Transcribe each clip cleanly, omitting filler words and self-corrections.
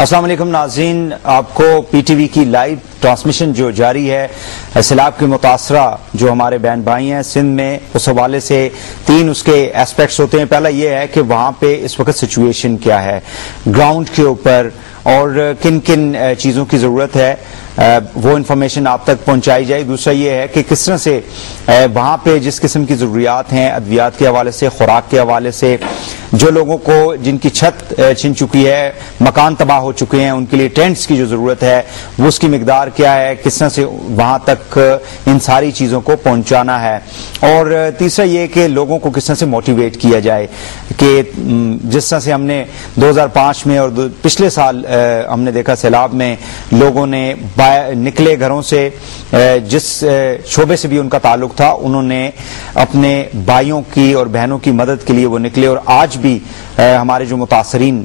السلام علیکم ناظرین، آپ کو پی ٹی وی کی لائیو ٹرانسمیشن جو جاری ہے سیلاب کے متاثرہ جو ہمارے بہن بھائی ہیں سندھ میں، اس حوالے سے تین اس کے ایسپیکٹس ہوتے ہیں۔ پہلا یہ ہے کہ وہاں پہ اس وقت سچویشن کیا ہے گراؤنڈ کے اوپر اور کن کن چیزوں کی ضرورت ہے، وہ انفارمیشن آپ تک پہنچائی جائے۔ دوسرا یہ ہے کہ کس طرح سے وہاں پہ جس قسم کی ضروریات ہیں ادویات کے حوالے سے، خوراک کے حوالے سے، جو لوگوں کو جن کی چھت چھن چکی ہے، مکان تباہ ہو چکے ہیں، ان کے لیے ٹینٹس کی جو ضرورت ہے وہ اس کی مقدار کیا ہے، کس طرح سے وہاں تک ان ساری چیزوں کو پہنچانا ہے۔ اور تیسرا یہ کہ لوگوں کو کس طرح سے موٹیویٹ کیا جائے کہ جس طرح سے ہم نے 2005 میں اور پچھلے سال ہم نے دیکھا سیلاب میں لوگوں نے نکلے گھروں سے، جس شعبے سے بھی ان کا تعلق تھا، انہوں نے اپنے بھائیوں کی اور بہنوں کی مدد کے لیے وہ نکلے، اور آج بھی ہمارے جو متاثرین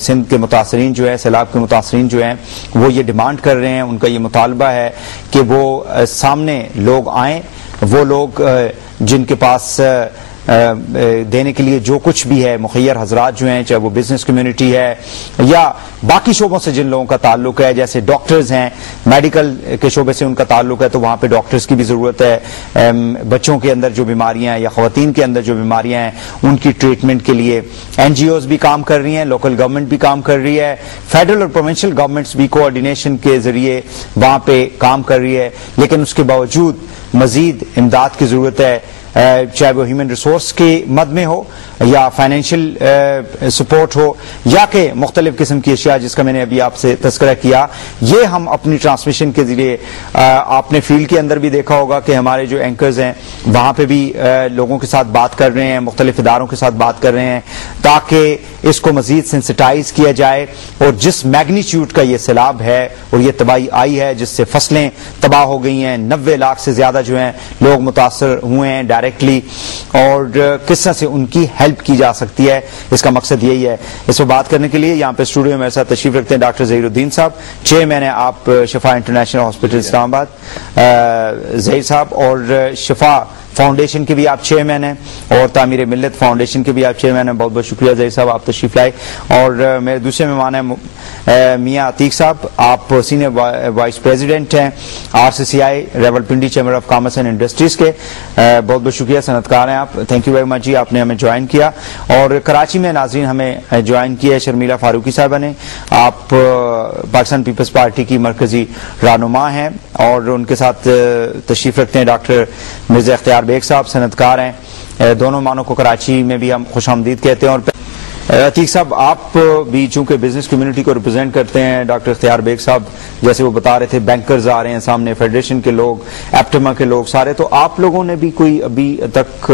سندھ کے متاثرین جو ہے، سیلاب کے متاثرین جو ہیں، وہ یہ ڈیمانڈ کر رہے ہیں، ان کا یہ مطالبہ ہے کہ وہ سامنے لوگ آئیں، وہ لوگ جن کے پاس دینے کے لیے جو کچھ بھی ہے مخیر حضرات جو ہیں، چاہے وہ بزنس کمیونٹی ہے یا باقی شعبوں سے جن لوگوں کا تعلق ہے، جیسے ڈاکٹرز ہیں، میڈیکل کے شعبے سے ان کا تعلق ہے تو وہاں پہ ڈاکٹرز کی بھی ضرورت ہے، بچوں کے اندر جو بیماریاں ہیں یا خواتین کے اندر جو بیماریاں ہیں ان کی ٹریٹمنٹ کے لیے این جی اوز بھی کام کر رہی ہیں، لوکل گورنمنٹ بھی کام کر رہی ہے، فیڈرل اور پروونشل گورنمنٹس بھی کوآرڈینیشن کے ذریعے وہاں پہ کام کر رہی ہے، لیکن اس کے باوجود مزید امداد کی ضرورت ہے، چاہے وہ ہیومن ریسورس کی مد میں ہو یا فائنینشیل سپورٹ ہو یا کہ مختلف قسم کی اشیاء جس کا میں نے ابھی آپ سے تذکرہ کیا۔ یہ ہم اپنی ٹرانسمیشن کے ذریعے آپ نے فیلڈ کے اندر بھی دیکھا ہوگا کہ ہمارے جو اینکرز ہیں وہاں پہ بھی لوگوں کے ساتھ بات کر رہے ہیں، مختلف اداروں کے ساتھ بات کر رہے ہیں تاکہ اس کو مزید سینسٹائز کیا جائے، اور جس میگنیچیوڈ کا یہ سیلاب ہے اور یہ تباہی آئی ہے جس سے فصلیں تباہ ہو گئی ہیں، 90 لاکھ سے زیادہ جو ہیں لوگ متاثر ہوئے ہیں ڈائریکٹلی، اور کس طرح سے ان کی ہیلپ کی جا سکتی ہے، اس کا مقصد یہی ہے۔ اس پر بات کرنے کے لیے یہاں پہ اسٹوڈیو میں میرے ساتھ تشریف رکھتے ہیں ڈاکٹر ظہیر الدین صاحب، چیئرمین ہیں آپ شفا انٹرنیشنل ہاسپٹل اسلام آباد، ظہیر صاحب، اور شفا فاؤنڈیشن کے بھی آپ چیئرمین ہیں اور تعمیر ملت فاؤنڈیشن کے بھی آپ چیئرمین ہیں۔ بہت بہت شکریہ ظہیر صاحب، آپ تشریف لائے۔ اور میرے دوسرے مہمان ہیں میاں عتیق صاحب، آپ سینئر وائس پریزیڈنٹ ہیں R C C I Rawalpindi chamber of commerce and industries کے۔ بہت بہت شکریہ، صنعت کار ہیں آپ، تھینک یو ویری مچ جی، آپ نے ہمیں جوائن کیا۔ اور کراچی میں ناظرین ہمیں جوائن کیا ہے شرمیلا فاروقی صاحبہ نے، آپ پاکستان پیپلز پارٹی کی مرکزی رہنما ہیں، اور ان کے ساتھ تشریف رکھتے ہیں ڈاکٹر مرزا اختیار بیگ صاحب، صنعت کار ہیں۔ دونوں معنوں کو کراچی میں بھی ہم خوش آمدید کہتے ہیں۔ اور عتیق صاحب، آپ بھی چونکہ بزنس کمیونٹی کو ریپرزینٹ کرتے ہیں، ڈاکٹر اختیار بیگ صاحب جیسے وہ بتا رہے تھے بینکرز آ رہے ہیں سامنے، فیڈریشن کے لوگ، ایپٹما کے لوگ سارے، تو آپ لوگوں نے بھی کوئی ابھی تک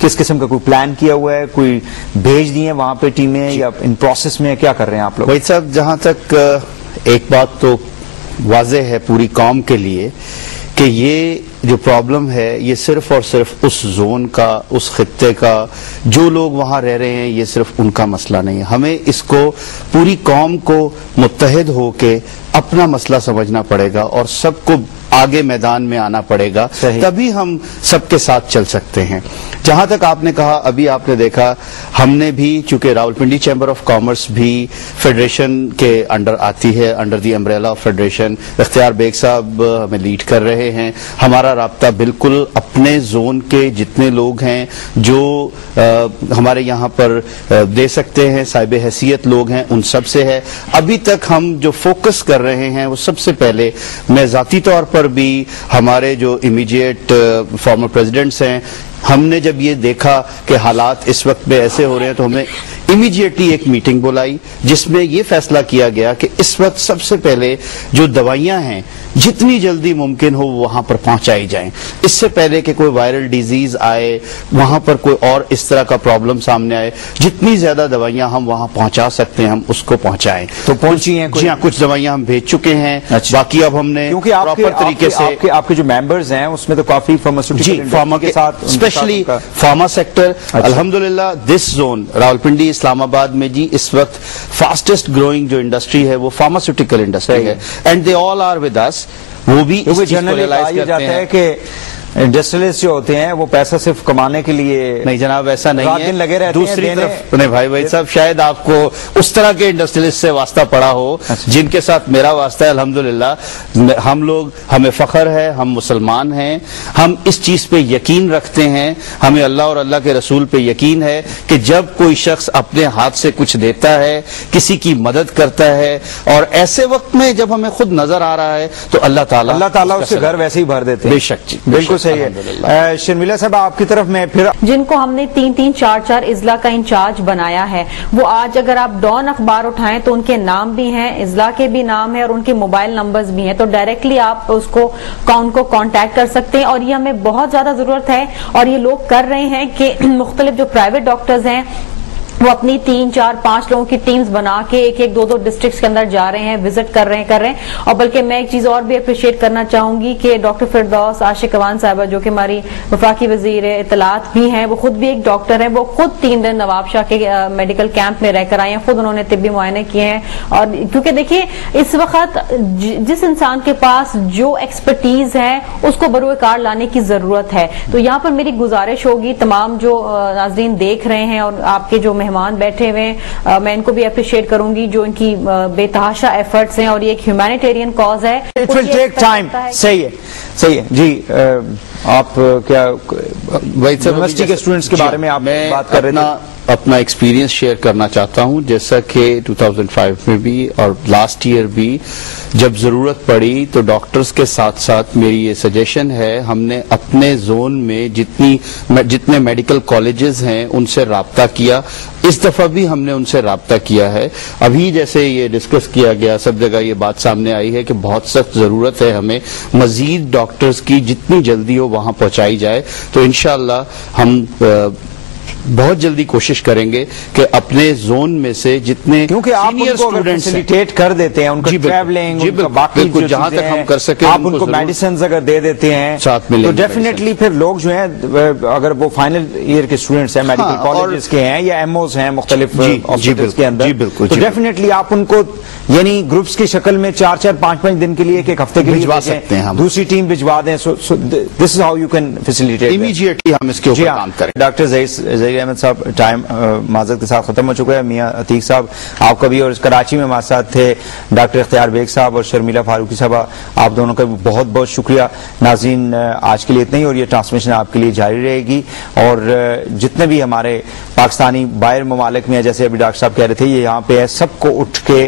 کس قسم کا کوئی پلان کیا ہوا ہے، کوئی بھیج دی ہیں وہاں پہ ٹیمیں یا ان پروسیس میں کیا کر رہے ہیں آپ لوگ؟ وحید صاحب، جہاں تک ایک بات تو واضح ہے پوری قوم کے لیے کہ یہ جو پرابلم ہے یہ صرف اور صرف اس زون کا، اس خطے کا، جو لوگ وہاں رہ رہے ہیں، یہ صرف ان کا مسئلہ نہیں ہے۔ ہمیں اس کو پوری قوم کو متحد ہو کے اپنا مسئلہ سمجھنا پڑے گا اور سب کو آگے میدان میں آنا پڑے گا، تبھی ہم سب کے ساتھ چل سکتے ہیں۔ جہاں تک آپ نے کہا، ابھی آپ نے دیکھا ہم نے بھی، چونکہ راولپنڈی چیمبر آف کامرس بھی فیڈریشن کے انڈر آتی ہے، under the umbrella of federation, اختیار بیگ صاحب ہمیں لیڈ کر رہے ہیں۔ ہمارا رابطہ بالکل اپنے زون کے جتنے لوگ ہیں جو ہمارے یہاں پر دے سکتے ہیں، صاحب حیثیت لوگ ہیں، ان سب سے ہے۔ ابھی تک ہم جو فوکس کر رہے ہیں وہ سب سے پہلے، میں ذاتی طور پر بھی ہمارے جو امیڈیٹ فارمر پریزیڈنٹس ہیں، ہم نے جب یہ دیکھا کہ حالات اس وقت میں ایسے ہو رہے ہیں تو ہم نے امیڈیٹلی ایک میٹنگ بلائی جس میں یہ فیصلہ کیا گیا کہ اس وقت سب سے پہلے جو دوائیاں ہیں جتنی جلدی ممکن ہو وہاں پر پہنچائی جائیں، اس سے پہلے کہ کوئی وائرل ڈیزیز آئے، وہاں پر کوئی اور اس طرح کا پرابلم سامنے آئے، جتنی زیادہ دوائیاں ہم وہاں پہنچا سکتے ہیں ہم اس کو پہنچائیں۔ تو پہنچی ہیں؟ جی ہاں، کچھ دوائیاں ہم بھیج چکے ہیں، باقی اب ہم نے پراپر طریقے سے، آپ کے جو ممبرز ہیں اس میں تو کافی فارماسیوٹیکل فارما کے ساتھ، اسپیشلی فارما سیکٹر، الحمدللہ دس زون راولپنڈی اسلام آباد میں جی اس وقت فاسٹسٹ گروئنگ جو انڈسٹری ہے وہ فارماسیوٹیکل انڈسٹری ہے، and they all are with us. وہ بھی جنرلی کہا جاتا ہے کہ انڈسٹریلسٹ جو ہوتے ہیں وہ پیسہ صرف کمانے کے لیے نہیں جناب، ایسا نہیں رات ہے. دن لگے رہتے ہیں دوسری طرف نہیں بھائی صاحب، شاید آپ کو اس طرح کے انڈسٹریلسٹ سے واسطہ پڑا ہو جن کے ساتھ میرا واسطہ ہے. الحمدللہ ہم لوگ، ہمیں فخر ہے، ہم مسلمان ہیں، ہم اس چیز پہ یقین رکھتے ہیں، ہمیں اللہ اور اللہ کے رسول پہ یقین ہے کہ جب کوئی شخص اپنے ہاتھ سے کچھ دیتا ہے، کسی کی مدد کرتا ہے، اور ایسے وقت میں جب ہمیں خود نظر آ رہا ہے تو اللہ تعالیٰ اس کے گھر ویسے ہی بھر دیتے ہیں. بے شک جی، بالکل صحیح ہے. شرمیلا صاحب آپ کی طرف میں پھر جن کو ہم نے 3-3 4-4 اضلاع کا انچارج بنایا ہے، وہ آج اگر آپ ڈان اخبار اٹھائیں تو ان کے نام بھی ہیں، اضلاع کے بھی نام ہیں، اور ان کے موبائل نمبرز بھی ہیں. تو ڈائریکٹلی آپ اس کو کانٹیکٹ کر سکتے ہیں. اور یہ ہمیں بہت زیادہ ضرورت ہے، اور یہ لوگ کر رہے ہیں کہ مختلف جو پرائیویٹ ڈاکٹرز ہیں وہ اپنی 3-4-5 لوگوں کی ٹیمز بنا کے 1-2 ڈسٹرکٹس کے اندر جا رہے ہیں، وزٹ کر رہے ہیں. اور بلکہ میں ایک چیز اور بھی اپریشیٹ کرنا چاہوں گی کہ ڈاکٹر فردوس عاشق اوان صاحبہ جو کہ ہماری وفاقی وزیر اطلاعات بھی ہیں، وہ خود بھی ایک ڈاکٹر ہیں. وہ خود 3 دن نواب شاہ کے میڈیکل کیمپ میں رہ کر آئے ہیں، خود انہوں نے طبی معائنے کیے ہیں. اور کیونکہ دیکھیے اس وقت جس انسان کے پاس جو ایکسپرٹیز ہے اس کو بروئے کار لانے کی ضرورت ہے. تو یہاں پر میری گزارش ہوگی تمام جو ناظرین دیکھ رہے ہیں اور آپ کے جو مہمان بیٹھے ہوئے، میں ان کو بھی اپریشیٹ کروں گی جو ان کی بے تحاشا ایفرٹس ہیں، اور یہ ایک ہیومینیٹیرین کاز ہے. It will take time. صحیح ہے جی. آپ کیا یونیورسٹی کے اسٹوڈنٹس کے بارے میں آپ بات کر رہے تھے؟ اپنا ایکسپیرینس شیئر کرنا چاہتا ہوں. جیسا کہ 2005 میں بھی اور لاسٹ ایئر بھی جب ضرورت پڑی تو ڈاکٹرز کے ساتھ ساتھ میری یہ سجیشن ہے، ہم نے اپنے زون میں جتنے میڈیکل کالجز ہیں ان سے رابطہ کیا. اس دفعہ بھی ہم نے ان سے رابطہ کیا ہے. ابھی جیسے یہ ڈسکس کیا گیا، سب جگہ یہ بات سامنے آئی ہے کہ بہت سخت ضرورت ہے ہمیں مزید ڈاکٹرز کی، جتنی جلدی ہو وہاں پہنچائی جائے. تو انشاءاللہ ہم بہت جلدی کوشش کریں گے کہ اپنے زون میں سے جتنے کیونکہ آپ ان کو فیسیلیٹیٹ کر دیتے ہیں، ان کا ٹریولنگ، ان کا باقی جو جہاں تک ہم کر سکیں، آپ ان کو میڈیسنز اگر دے دیتے ہیں تو ڈیفینیٹلی پھر لوگ جو ہیں اگر وہ فائنل ایئر کے اسٹوڈنٹس ہیں، میڈیکل کالجز کے ہیں یا ایم اوز ہیں مختلف ہاسپٹلز کے اندر، تو ڈیفینیٹلی آپ ان کو یعنی گروپس کی شکل میں 4-4 5-5 دن کے لیے ایک ہفتے کے لیے بھجوا سکتے ہیں، دوسری ٹیم بھجوا دیں. This is how you can facilitate immediately ہم اس کے اوپر کام کریں. ڈاکٹر ظہیر احمد صاحب، ٹائم معذرت کے ساتھ ختم ہو چکا ہے. میاں عتیق صاحب آپ کا بھی، اور کراچی میں ہمارے ساتھ تھے ڈاکٹر اختیار بیگ صاحب اور شرمیلا فاروقی صاحبہ، آپ دونوں کا بھی بہت بہت شکریہ. ناظرین آج کے لیے اتنا ہی، اور یہ ٹرانسمیشن آپ کے لیے جاری رہے گی. اور جتنے بھی ہمارے پاکستانی باہر ممالک میں ہیں، جیسے ابھی ڈاکٹر صاحب کہہ رہے تھے، یہ یہاں پہ ہے، سب کو اٹھ کے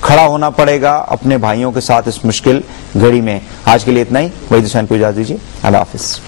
کھڑا ہونا پڑے گا اپنے بھائیوں کے ساتھ اس مشکل گھڑی میں. آج کے لیے اتنا ہی. وحید حسین کو اجازت دیجیے. اللہ حافظ.